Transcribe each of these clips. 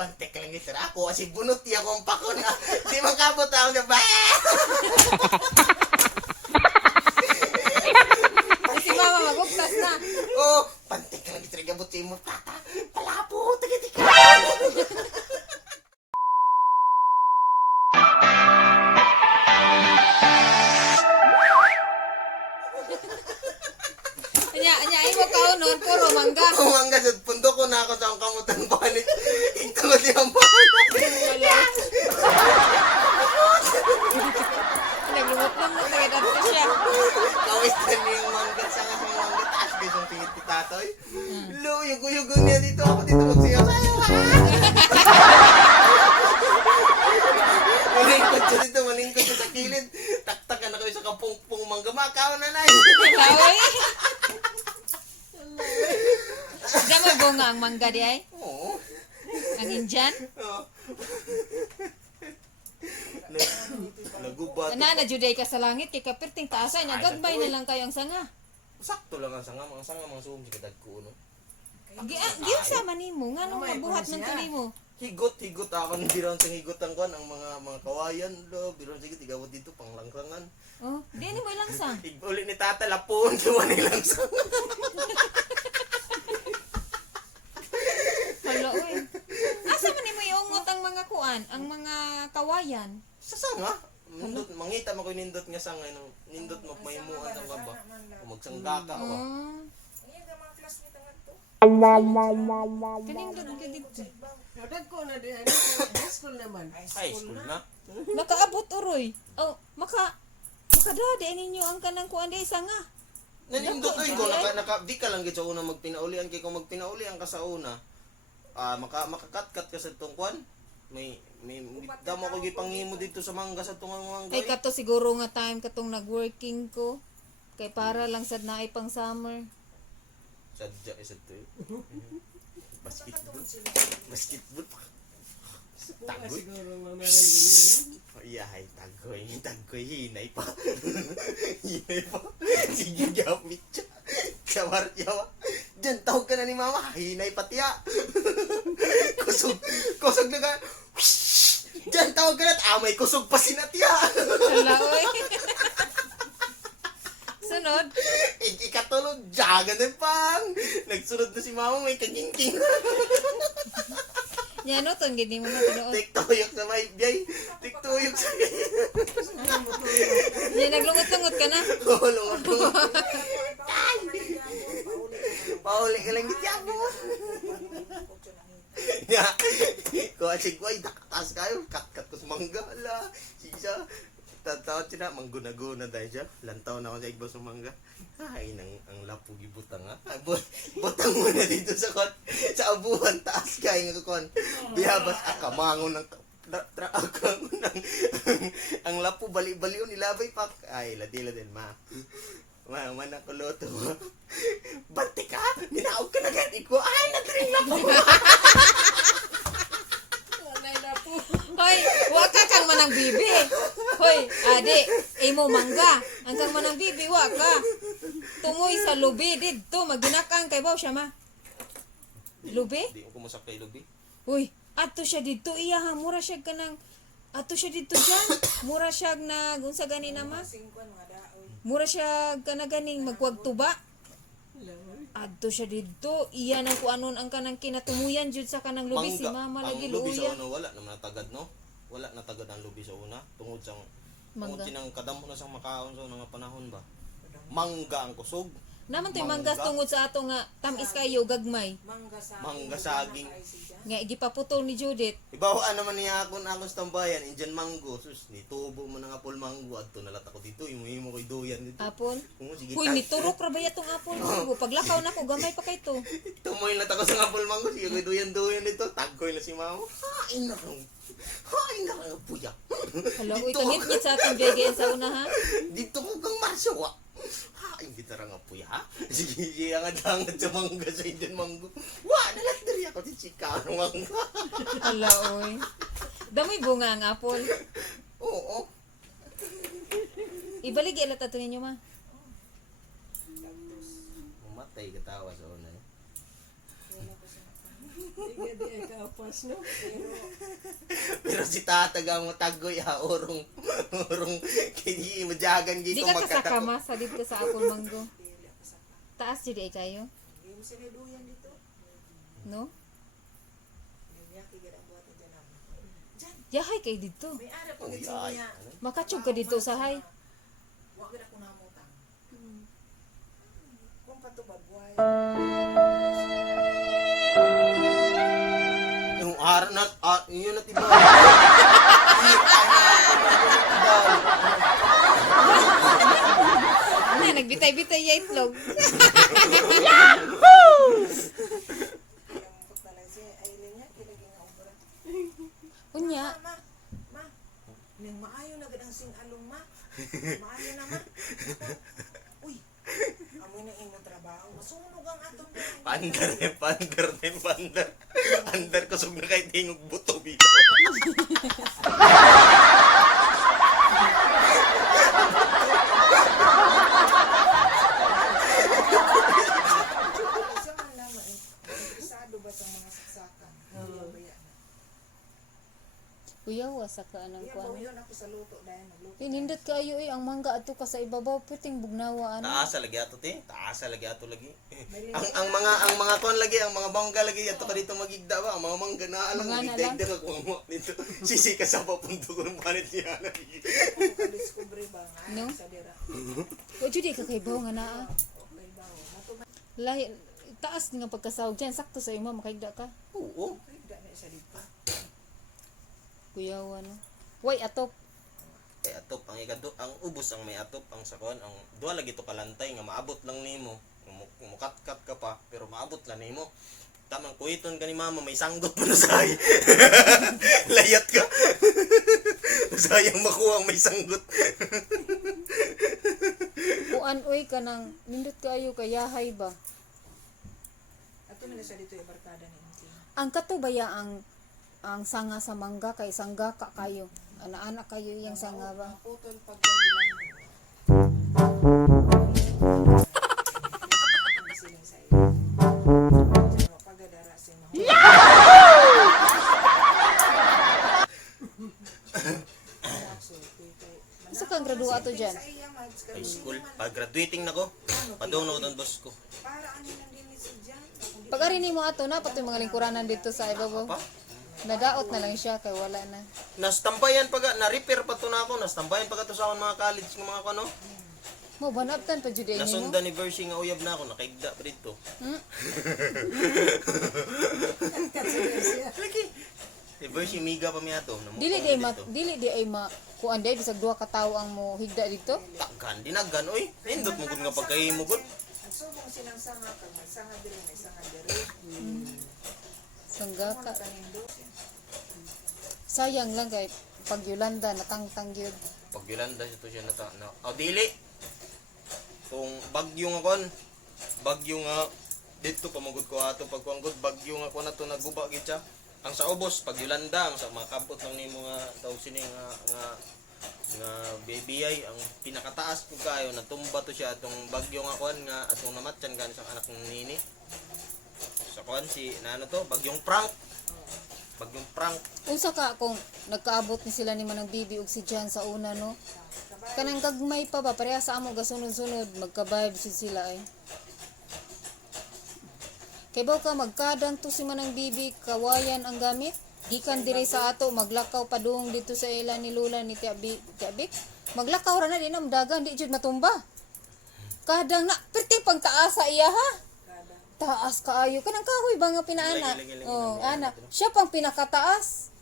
Pantek lang ito ako kasi bunot niya akong pako na. Di makabot ako na ba? Si mama magugtas na. Oh, pantek lang ito rin abot mo tata. Palapo, taga-tika. Anya imo kaunon puro mangga. Kumangga sa pundo ko na ako sa akong kamutang banit. Ito ko di ang Naglimot na mo kaya dapat siya. Kawis na niya yung mangga sa kasang mangga. Taas kayo yung tingit ni Tatoy. Lo, yugo-yugo niya dito. Ako dito magsiyaw-sayaw. Malingkod siya dito. Malingkod siya sa kilid. Taktakan ako sa kapungpong mangga. Makaw na na. Lawi. Damo bunga ang mangga di ay? Oo. Ang Indian? Oo. Nagubat. Na juday ka sa langit kay kapirting taasay nya gagbay na lang kayo ang sanga. Sakto lang ang sanga. Mga sanga, mga suong si kadag ko. No? Giyon sa manimo ngano mabuhat man to nimo. Higot ako ni biron sa higotan ko ang mga kawayan lo biron sige tigawot dito panglangrangan. Oh, di ni mo lang sang. Uli ni tata lapon duwa ni langsang. Hala oy. Asa man nimo iungot ang mga kuan, ang mga kawayan? Sa sanga nindot mangita mo ko nindot nga sanga no nindot mo mahimuan sa kaba. Magsangga ka wa. Kaning dud ka dito. Dagko na din high school naman. High school na. Nakaabot uroy. Oh, makadade ninyo ang kanang kuan di sanga. Nanindot oy ko naka di ka lang gid sa una magpinaulian kay kung magpinaulian ka sa una. Makakatkat ka sa tungkuan. May damo ko gipanghimo dito sa mangga sa tungang mangga. Ay kato siguro nga time katong nagworking ko. Kay para lang sad naay pang summer. Sadya isa to. Basketball. Tagoy. Siguro mga Yahay, tagoy, hinay pa. Hinay pa. Sige, gamit siya. Kamar yawa. Diyan, tawag ka na ni mama. Hinay pati ya. Kusog na ka. Diyan, tawag ka na. May kusog pa si Natya. Hala oy. Sunod. Ikatulog, jaga na pang. Nagsunod na si mama, may kagingking. Nya no ton gid mo na tinuod. Tiktuyok sa may biyay. Tiktuyok sa Nya naglungot-lungot ka na. Lungot. Pauli ka lang gitya mo. Ya, ko asig ko ay takas kayo. Kat ko sa mangga la. Sisa. Tataw sila mangguna-guna dahil siya. Lantaw na ako sa igbaw sa mangga. Ay, ang lapo gibutang ha. Butang mo na dito sa kon. Sa abuhan, taas ka yung kon. Biyabas, akamangon ng akamangon ng ang lapo, bali-baliw, nilabay pa. Ay, ladila din, ma. Mana ko loto. Bante ka? Minaog ka na gani ko. Ay, nagring lapo. Hoy, wa ka kang manang bibi. Hoy, ade, imo mangga. Ang kang manang bibi wa ka. Tungoy sa lubi didto maginakang kay baw siya ma. Lubi? Di ko kumasak kay Lubi. Uy, ato siya didto iya ha mura siya kanang ato siya didto diyan. Mura siya nag unsa gani na ma? Mura siya kana ganing magwag tuba. Adto siya didto iya nang kuanon ang kanang kinatumuyan jud sa kanang lubi si mama lagi ang Lubi sa luya. una, wala naman natagad, no? Wala natagad ang Lubi sa una. Tungod sa Mangga. sinang kadamo na sang makaon sa mga panahon ba? Mangga ang kusog. Naman to'y manggas tungod sa ato nga tamis kayo gagmay. Mangga saging. Nga gipaputol ni Judith. Ibawaan naman niya akong sa tambayan, Indian mango. Sus, nitubo mo ng apple mango. Adto nalat ako dito, imo ko'y duyan dito. Apple. Sige, Huy, niturok ra ba itong apple mango? Paglakaw na ko, gamay pa kay to. tumoy na ako sa apple mango. Sige, ko'y duyan dito. Tagkoy na si mama. Hain na kang puya. Hala, uy, kangit-ngit sa ating BGN sa una ha. Dito ko kang marsawa. Hain kita ra nga puya, ha? Sige, angat-angat sa mangga sa Indian mango. Nalat diri ako si Chika ng mangga. Hala, uy. Damoy bunga ang apple. Oo. Ibalik ilat ato ninyo ma. Mamatay katawa sa una. Tiga di ay kapas, no? Pero si tatag ang matagoy ha, urong kini majagan Di gito ka kasaka magkatako. masa dito sa akong manggo. Taas jud ay kayo, Hindi mo siniduyan dito. no? Ganyan, kaya ang buhatin dyan namin. Dyan, Yahay kay dito. may ara Oh, pag ito yay. niya. Makatsog ka dito sa hay. Huwag na ako namutang. Kung patubagway. Yung ara na yun na tiba. Ano, nagbitay-bitay ya itlog. Yung pagtalay siya, ay linya, kilagin nga ubra. Unya, Ma, nang maayo na gadang sing along ma. Maayo na ma. Uy, amoy na imong trabaho. Masunog ang atong dahil. Pander. Andar kusog na kay tingog buto bito. Siya man naman eh. Interesado ba sa mga saksakan? Baya na. kuya wasa ka anang Kaya kuan. bawyon ako sa luto dahil nagluto. Pinindot kayo ang mangga ato ka sa ibabaw puting bugnawa ano. Taasa lagi ato te, taasa lagi ato lagi. May ang mga kon lagi, ang mga bangga lagi ato ka dito magigda ba, ang mga mangga na alam Mga na magigda ka kung mo dito. Sisi ka sa papunto ko ng panit niya lagi. Discovery ba nga No? sa dira. Wa jud di ka kay bawo nga naa. Okay ba? Matubay Lahi taas nga pagkasahog diyan sakto sa imo makaigda ka. Oo. na isa dito. Kuya ano. Way atop. Kay atop ang ikado, ang ubos ang may atop ang sakon, ang duha lagi to kalantay nga maabot lang nimo. Mukat-kat ka pa pero maabot lang nimo. Tamang kuiton ka ni mama may sanggot mo na say. Layat ka. Sayang makuha ang may sanggot. Kuan oy kanang nindot kayo kayahay ba. Ato na sa dito yung barkada ni Inti. Ang katubaya ang sanga sa mangga kay sangga ka kayo. Ana-anak kayo yang sanga ba. Putol pag lang. Siling sa iyo. Diyan mapagadara si Mahal. Asa kang gradua ato diyan? High school. Pag graduating na ko, padung na ko doon boss ko. Para ano nang dinis dyan? Pag ari nimo ato na patoy mga lingkuranan dito sa ibabaw. Pa? Nadaot na lang siya kay wala na. Nastambayan pag na-repair pa to na ako, nastambayan pag to sa akong mga college ng mga kano. Mo banaptan pa jud nimo. Nasunda ni Versi nga uyab na ako, nakaigda pa dito. Hmm? Lagi. Si Versi miga pa miya to. Dili di ay ma kuan day bisag duha ka tawo ang mo higda dito. Takgan, dinaggan, oy. Nindot mo gud nga pagkahimo gud. Nagsubong silang sanga kag may sanga diri may sanga diri. Sangga ka. Kanindo. Sayang lang kay pag Yolanda natangtang gyud. Pag Yolanda siya to siya na. Oh, dili. Kung bagyo nga kon, bagyo nga dito pamugod ko ato pagkuanggod bagyo nga ko na to naguba gid siya. Ang sa ubos pag Yolanda ang sa mga kampot ng nimo nga daw sini nga BBI ang pinakataas ko kayo natumba to siya atong bagyo nga kon nga atong namatyan kan sa anak ng nini. Sa kon si ano to bagyong Frank. Bagyong Frank. Unsa ka kung nagkaabot ni sila ni Manang Bibi ug si Jan sa una no? Kanang gagmay pa ba pareha sa amo gasunod-sunod magka-vibe sila ay. Kay baw ka magkadang to si Manang Bibi kawayan ang gamit. Gikan dire sa ato maglakaw padung dito sa ila ni Lula ni Tiabik. Maglakaw ra na din ang dagan di jud matumba. Kadang na perti pang taas sa iya ha. Taas kaayo kanang kahoy ba nga pinaana. Lagi, Oh, ana. Siya pang pinakataas.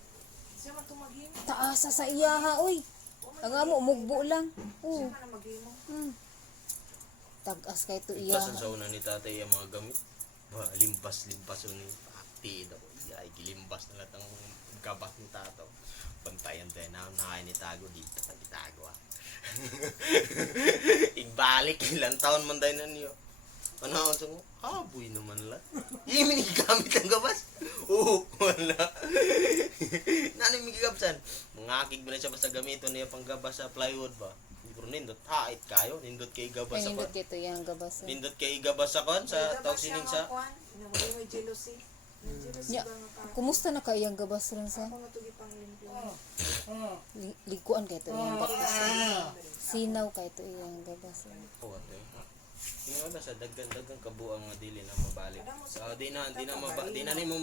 Siya man tumagimo. Taas sa iya ha oy. Ang amo mugbo lang. Oh. Siya man ang magimo. Tagas kay to iya. Limpas sa una ni tatay ang mga gamit. Ba, limpas ni pakti daw. Ay, gilimbas na lahat ang kabas ni tato. Pantayan tayo na nakain ni Tago dito. Itago ah. Igbalik, ilang taon man tayo na niyo. Ano ako sa mo? Aboy naman lang. Yung minigamit ang gabas. Oo, wala. Nanay migigabsan. Mangakig mo na siya basta gamiton niya pang gabas sa plywood ba? Pero nindot, hait kayo. Nindot kay gabas Ay sa nindot kon. kito yang gabas. Nindot kay gabas sa kon sa tawag sining sa Nawala may jealousy. Nya, kumusta na ka iyang gabas rin sa? Ako natugi pang limpyo. Liguan kay to iyang gabas. Sinaw kay to iyang gabas. Puwat eh. Ngayon ba sa daggan kabuang nga dili na mabalik. So, di na nimo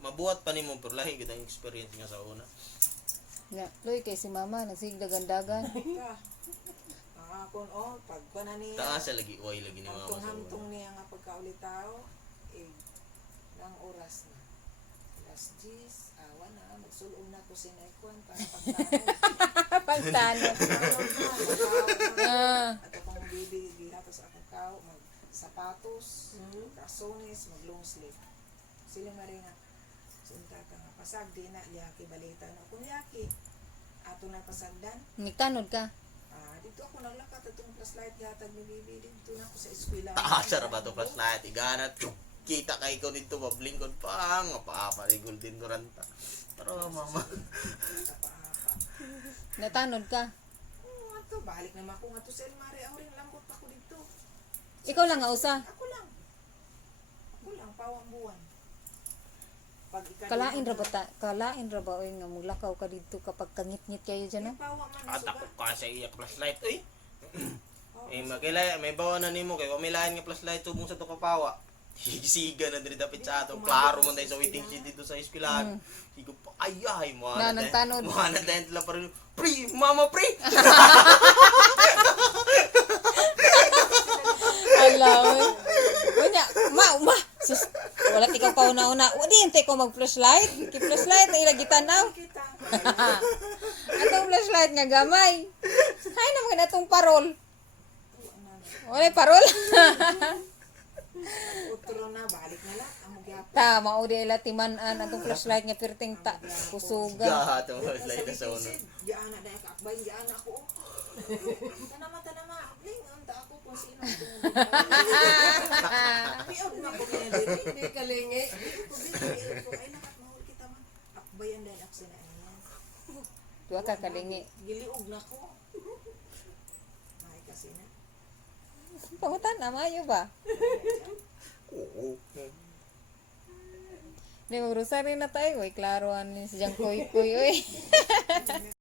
mabuhat pa nimo pero lahi gid ang experience nga sa una. Nya, loy kay si mama nagsigdagan-dagan. Ka. Akon pag kuan niya. Taas sa lagi uy lagi ni mama sa una. Hamtong niya nga pagkaulitaw, ng oras na. Alas 10, awa na, magsulong na ko sinaikuan para Pagtano. At akong bibi, gihatos akong kao, mag-sapatos, kasones, mag-long sleeve. Sila nga sunta ka nga pasag, di na, yaki balita na. Kung yaki, ato na pasagdan, Nagtanod ka. dito ako naglakat itong flashlight yatag ni bibi, dito na ako sa eskwela. Taas sa ba to flashlight iganat kita kay ko dito mablingkod pa nga paapa ni Golden Duranta. Pero mama. Natanod ka. Ato, balik naman ako nga to sa Elmare, rin lambot ako dito. Ikaw lang nga usa. Ako lang, pawang buwan. Pag Kalain ra ba oy nga mulakaw ka dito kapag kangit-ngit kayo diyan no? Pawa man At suga. ako kasi iya flashlight oy. May bawa na nimo kay kung may lain nga flashlight subong sa to kapawa. Higisiga na diri dapit sa ato. Klaro man tayo sa waiting shed dito sa eskwelahan. Higo pa ay mo Na nagtanod. Mo na dahil lang pa rin. Pre, mama pre. Ala oy. Unya, ma. Sus, wala ikaw pa una-una. Di hintay ko mag-flashlight. Ki-flashlight na ilagi tanaw. Kita. Atong flashlight nga gamay. Hay naman atong parol. Wala parol. Utro na, balik na lang. Amo gyapon. Ta, maudi ila timan-an atong flashlight nga perting kusugan. Gahat ang flashlight na sa una. Diyan na dahil kakbay, diyan ako. Tanama, abling, unta ako kung sino. Piod na ko pinadiri. Hindi kalingi. Ay, nakatmahul kita man. Akbayan dahil ako sinainan. Duwa ka kalingi. Giliog na ko. May kasi na. Pangutan na mayo ba? Oo. Di mag-rosary na tayo. Uy, klaro ani si Jang Koy Koy. Uy.